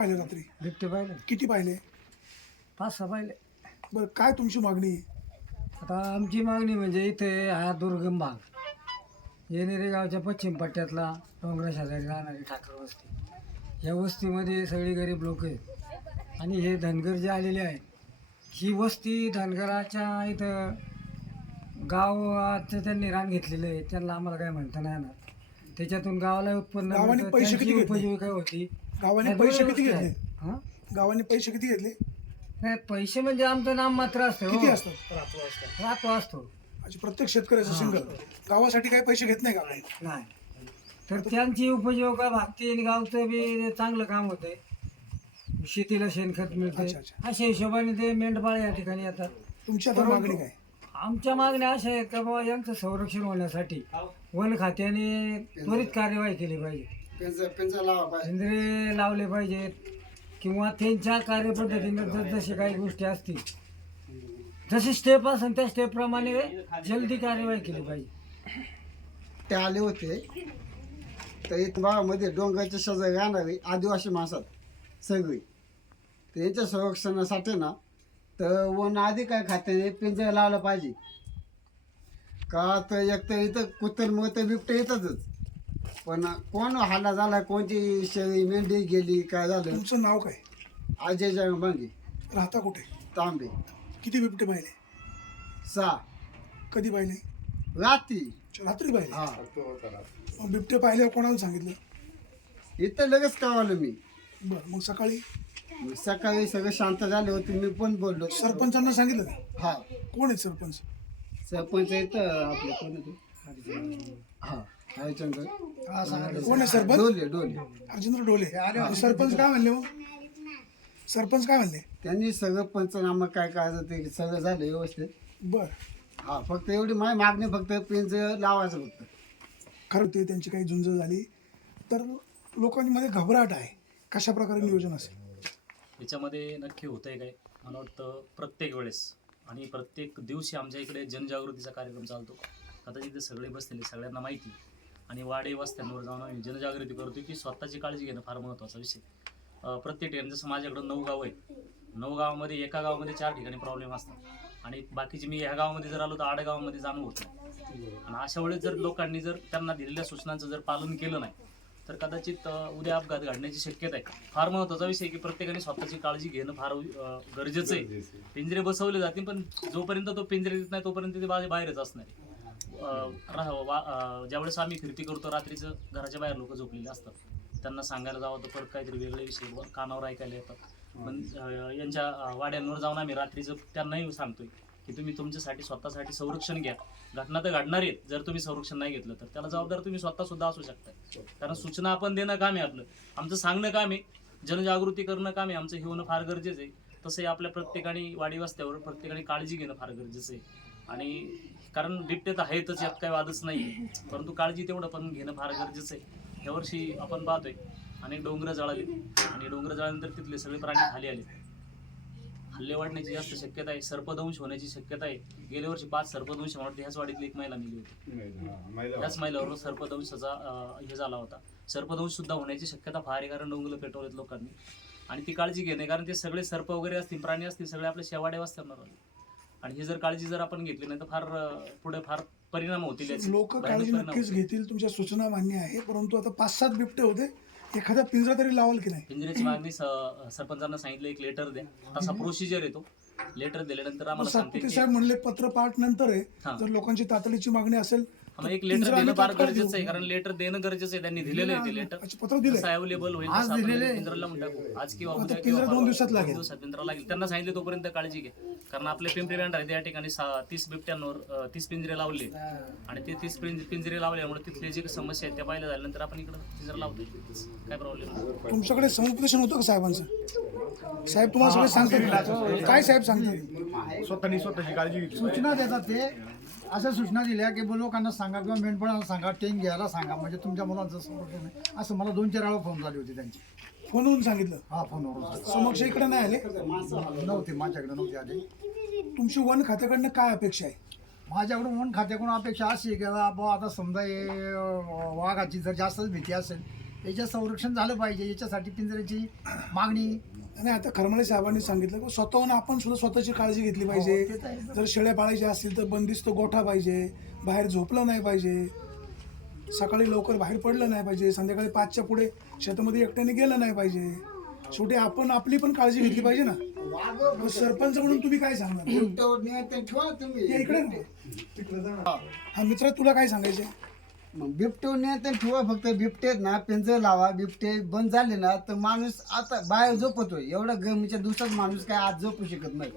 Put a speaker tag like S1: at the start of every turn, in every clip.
S1: पाहिले रात्री?
S2: बिबटे पाहिले.
S1: किती पाहिले?
S2: पाच सहा पाहिले.
S1: बरं काय तुमची मागणी? आहे
S2: आता आमची मागणी म्हणजे इथे हा दुर्गम भाग. येणेरे गावच्या पश्चिम पट्ट्यातला डोंगरा शेजारी राहणारी ठाकर वस्ती. या वस्तीमध्ये सगळी गरीब लोक आहेत. आणि हे धनगर जे आलेले आहेत ही वस्ती धनगराच्या इथं गावाचं त्यांनी रान घेतलेलं आहे. त्यांना आम्हाला काय म्हणता नाही येणार. त्याच्यातून गावाला उत्पन्न
S1: गावाने
S2: मिळतं,
S1: पैसे
S2: त्यांची
S1: किती घेतले?
S2: उपजीविका होती.
S1: गावाने पैसे किती घेतले.
S2: हां?
S1: गावाने पैसे किती घेतले?
S2: नाही पैसे म्हणजे आमचं नाम मात्र असतं हो.
S1: किती असतात
S2: राहतो असतो.
S1: अच्छा प्रत्येक शेतकऱ्याचं सिंगल. गावासाठी काही पैसे घेत नाही गावाने
S2: नाही तर त्यांची उपजीविका भागते आणि गावचं बी चांगलं काम होतंय. शेतीला शेणखत मिळते
S1: अच्छा, अच्छा.
S2: अशा हिशोबाने ते मेंढपाळ या ठिकाणी येतात.
S1: तुमची आता मागणी काय?
S2: आमच्या मागण्या अशा आहेत का बाबा यांचं संरक्षण होण्यासाठी वन खात्याने त्वरित कार्यवाही केली पाहिजे. पिंजरे लावले पाहिजेत. किंवा त्यांच्या कार्यपद्धतीने जर जसे काही गोष्टी असतील. जसे स्टेप असेल त्या स्टेप प्रमाणे जल्दी कार्यवाही केली पाहिजे.
S3: ते आले होते. तर इथं गावामध्ये डोंगराच्या शेजारी राहणारी आदिवासी माणसात सगळी. तर यांच्या संरक्षणासाठी ना तर वन अधिकार खात्याने पिंजरा लावलं पाहिजे. का तर एक तर इथं कुत्तर मग तर बिबटे येतातच. पण कोण हल्ला झाला कोणती शेळी मेंढी गेली काय झालं?
S1: तुमचं नाव काय?
S3: अजय जगबांगी
S1: राहता कुठे?
S3: तांबे.
S1: किती बिबटे पाहिले?
S3: सा
S1: कधी पाहिले?
S3: रात्री.
S1: रात्री पाहिले?
S3: हा.
S1: मग बिबटे पाहिल्यावर कोणाला सांगितलं?
S3: इथं लगेच कळवलं मी.
S1: बरं मग सकाळी?
S3: मग सकाळी सगळं शांत झाले होते मी पण बोललो.
S1: सरपंचांना सांगितलं का?
S3: हा.
S1: कोण आहेत सरपंच?
S3: सरपंच इथं आपलं कोण हा. हरिचंद्र
S1: कोण आहे सरपंच?
S3: डोले डोले.
S1: अर्जेंद्र डोले. मग सरपंच काय म्हणले मग? सरपंच काय म्हणले?
S3: त्यांनी सगळं पंचनामा काय काय ते सगळं झालं व्यवस्थित.
S1: बर.
S3: हा फक्त एवढी माझी मागणी फक्त पिंज लावायचं फक्त.
S1: खरं ते त्यांची काही झुंज झाली. तर लोकांमध्ये घबराट आहे. कशा प्रकारे नियोजन असेल?
S4: याच्यामध्ये नक्की होतंय काय? मला वाटतं प्रत्येक वेळेस आणि प्रत्येक दिवशी आमच्या इकडे जनजागृतीचा कार्यक्रम चालतो. आता जिथे सगळे बसलेले सगळ्यांना माहिती. आणि वाडे वस्त्यांवर जाऊन आम्ही जनजागृती करतो की स्वतःची काळजी घेणं फार महत्त्वाचा विषय. प्रत्येक ठिकाणी जसं माझ्याकडं नऊ गाव आहेत. नऊ गावामध्ये एका गावामध्ये चार ठिकाणी प्रॉब्लेम असतात. आणि बाकीचे मी ह्या गावामध्ये जर आलो तर आड गावामध्ये जाणं होत नाही. आणि अशा वेळेस जर लोकांनी जर त्यांना दिलेल्या सूचनांचं जर पालन केलं नाही तर कदाचित उद्या अपघात घडण्याची शक्यता आहे. फार महत्त्वाचा विषय आहे की प्रत्येकाने स्वतःची काळजी घेणं फार गरजेचं आहे. पिंजरे बसवले जातील पण जोपर्यंत तो पिंजरे देत नाही तोपर्यंत ते बाहेर बाहेरच असणार आहे. ज्यावेळेस आम्ही फिरती करतो रात्रीचं घराच्या बाहेर लोक झोपलेले असतात. त्यांना सांगायला जावं तर परत काहीतरी वेगळे विषय व- कानावर ऐकायला येतात. पण यांच्या वाड्यांवर जाऊन आम्ही रात्रीचं त्यांनाही सांगतोय की तुम्ही तुमच्यासाठी स्वतःसाठी संरक्षण घ्या. घटना तर घडणार आहेत. जर तुम्ही संरक्षण नाही घेतलं तर त्याला जबाबदार तुम्ही स्वतः सुद्धा असू शकता कारण सूचना आपण देणं काम आहे आपलं. आमचं सांगणं काम आहे. जनजागृती करणं काम आहे. आमचं हे होणं फार गरजेचं आहे. तसंही आपल्या प्रत्येकाने वाडी वस्त्यावर प्रत्येकाने काळजी घेणं फार गरजेचं आहे. आणि कारण बिबटे तर आहेतच यात काही वादच नाही परंतु काळजी तेवढं पण घेणं फार गरजेचं आहे. यावर्षी आपण पाहतोय आणि डोंगर जळाले आणि डोंगर जळाल्यानंतर तिथले सगळे प्राणी खाली आले हल्ले वाढण्याची जास्त शक्यता आहे सर्पदंश होण्याची शक्यता आहे. गेल्या वर्षी पाच सर्पदंश वाढते ह्याच वाडीतली एक महिला मिली होती. त्याच महिलावर सर्पदंशाचा हे झाला होता. सर्पदंश सुद्धा होण्याची शक्यता फार आहे कारण डोंगर पेटवलेत लोकांनी. आणि ती काळजी घेणे कारण ते सगळे सर्प वगैरे असतील प्राणी असतील सगळे आपल्या शेवाड्या असतात आणि ही जर काळजी जर आपण घेतली नाही तर फार पुढे फार परिणाम होतील याचे.
S1: लोक
S4: भयानक
S1: काळजी
S4: परिणाम
S1: नक्कीच
S4: होतील.
S1: घेतील तुमच्या सूचना मान्य आहे परंतु आता पाच सात बिबटे होते एखादा पिंजरा तरी लावाल की नाही
S4: पिंजऱ्याची मागणी स- सरपंचांना सांगितलं एक लेटर द्या तसा प्रोसिजर येतो लेटर दिल्यानंतर आम्हाला सांगते
S1: सातपुते
S4: की
S1: साहेब म्हणले पत्र पाठ नंतर आहे
S4: हा.
S1: जर लोकांची तातडीची मागणी असेल
S4: एक लेटर देणं फार गरजेचं. आहे कारण लेटर देणं गरजेचं आहे. त्यांनी दिलेलं आहे ते लेटर
S1: पत्र दिले
S4: कसं अवेलेबल होईल
S2: आज
S4: तसं आपण
S2: दिलेलं आहे.
S4: पिंजऱ्याला म्हणून टाकू. आज किंवा उद्या
S1: दोन
S4: परवा.
S1: दिवसात
S4: दोन
S1: लागेल.
S4: दिवसात पिंजरा लागेल. त्यांना सांगितले तोपर्यंत काळजी घ्या कारण आपले पिंपरी बँड आहे त्या ठिकाणी सा- तीस बिबट्यांवर अं, तीस पिंजरे लावले. आणि ते तीस पिंज- पिंजरे लावल्यामुळे तिथले जे समस्या आहेत त्या पाहिल्या झाल्यानंतर आपण इकडे पिंजरा लावतो काय प्रॉब्लेम नाही.
S1: तुमच्याकडे समुपदेशन होतं का साहेबांचं? साहेब तुम्हाला सगळे सांगतात. काय साहेब सांगतात?
S5: स्वतःनी स्वतःची काळजी घेतली.
S6: सूचना देतात ते. अशा सूचना दिल्या की लोकांना सांगा किंवा मेंढपाळांना सांगा टेंग घ्यायला सांगा. म्हणजे तुमच्या मुलांचं संरक्षण आहे असं मला दोन चार वेळा फोन झाली होती त्यांची.
S1: फोनवरून सांगितलं?
S6: हा फोनवर
S1: समक्ष इकडे नाही आले?
S6: नव्हते माझ्याकडे नव्हते आले.
S1: तुमची वन खात्याकडनं काय अपेक्षा आहे?
S6: माझ्याकडून वन खात्याकडून अपेक्षा अशी आहे की बाबा आता समजा हे वाघाची जर जास्तच भीती असेल याचं संरक्षण झालं पाहिजे याच्यासाठी पिंजऱ्याची मागणी.
S1: आणि आता खरमाळे साहेबांनी सांगितलं की स्वतःहून आपण सुद्धा स्वतःची काळजी घेतली पाहिजे.
S6: हो, आहे.
S1: जर शेळ्या पाळायच्या असतील तर बंदिस्त गोठा पाहिजे बाहेर झोपलं नाही पाहिजे. सकाळी लवकर बाहेर पडलं नाही पाहिजे संध्याकाळी पाचच्या पुढे शेतामध्ये एकट्याने गेलं नाही पाहिजे. शेवटी आपण आपली पण काळजी घेतली पाहिजे ना. मग सरपंच म्हणून तुम्ही काय सांगणार?
S3: ठेवा तुम्ही.
S1: इकडे. ना. हा मित्र तुला काय सांगायचं
S3: मग बिबटे नियंत्रण ठेवा फक्त. बिबटेत ना पिंजर लावा. बिबटे बंद झाले ना तर माणूस आता बाहेर झोपतोय. एवढ्या गरमीच्या दिवसात माणूस काय आज झोपू शकत नाही.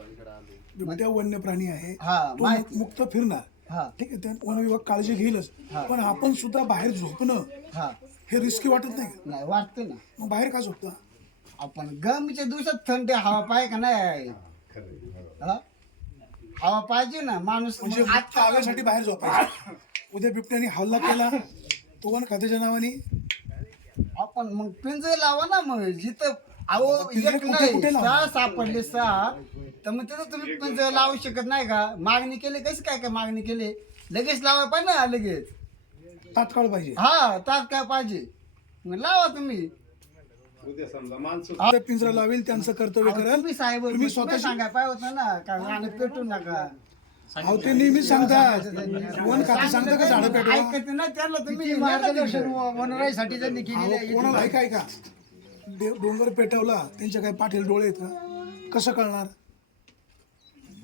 S1: बिबट्या वन्य प्राणी आहे.
S3: हा
S1: तो
S3: माहिती.
S1: मुक्त फिरणार.
S3: हा.
S1: ठीक आहे त्या वन विभाग काळजी घेईलच. पण आपण सुद्धा बाहेर झोपणं
S3: हा.
S1: हे रिस्की वाटत नाही का?
S3: नाही वाटतं ना.
S1: मग बाहेर का झोपता?
S3: आपण गरमीच्या दिवसात थंड हवा पाहिजे का नाही? हा? हवा पाहिजे ना माणूस
S1: म्हणजे
S3: मग
S1: मुक्त हवेसाठी बाहेर झोपायचं. उद्या बिबट्याने हल्ला केला. तो वन खात्याच्या नावाने.
S3: आपण मग पिंजर लावा ना मग. जिथं अहो
S1: पिंजरे
S3: एक
S1: कुठे-
S3: नाही
S1: कुठे लावा?
S3: सहा सापडले सहा. तर मग तिथं तुम्ही पिंजर लावू शकत नाही का? मागणी केली कशी काय काय मागणी केली? लगेच लावा पाहिजे ना लगेच.
S1: तात्काळ पाहिजे.
S3: हा तास काय पाहिजे. मग लावा तुम्ही.
S1: ते पिंजरा लावेल त्यांचं कर्तव्य
S3: अहो,
S1: करेल.
S3: तुम्ही साहेब
S1: तुम्ही
S3: तुम्ही
S1: स्वतःशी-
S3: सांगाय पाहिजे होतं ना का पेटू नका.
S1: अहो ते नेहमीच सांगतात. वन खाते सांगतं का झाडं पेटवा?
S3: ऐकत नाही. त्यांना तुम्ही
S6: किती मार्गदर्शन वनराईसाठी त्यांनी
S1: अहो,
S6: केलेलं आहे.
S1: कोणाला ऐका ऐका. दे- डोंगर पेटवला त्यांच्या काय पाठील डोळे आहेत का कसं कळणार?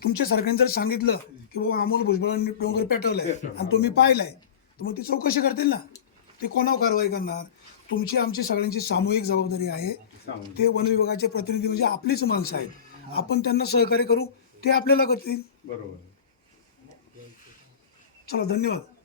S1: तुमच्या सरकारने जर सांगितलं की बाबा अमोल भुजबळांनी डोंगर पेटवलाय आणि तुम्ही पाहिलाय तर मग ती चौकशी करतील ना? ते कोणावर कारवाई करणार? तुमची आमची सगळ्यांची सामूहिक जबाबदारी आहे. ते वन विभागाचे प्रतिनिधी म्हणजे आपलीच माणसं आहेत. आपण त्यांना सहकार्य करू ते आपल्याला करतील.
S5: बरोबर.
S1: चला धन्यवाद.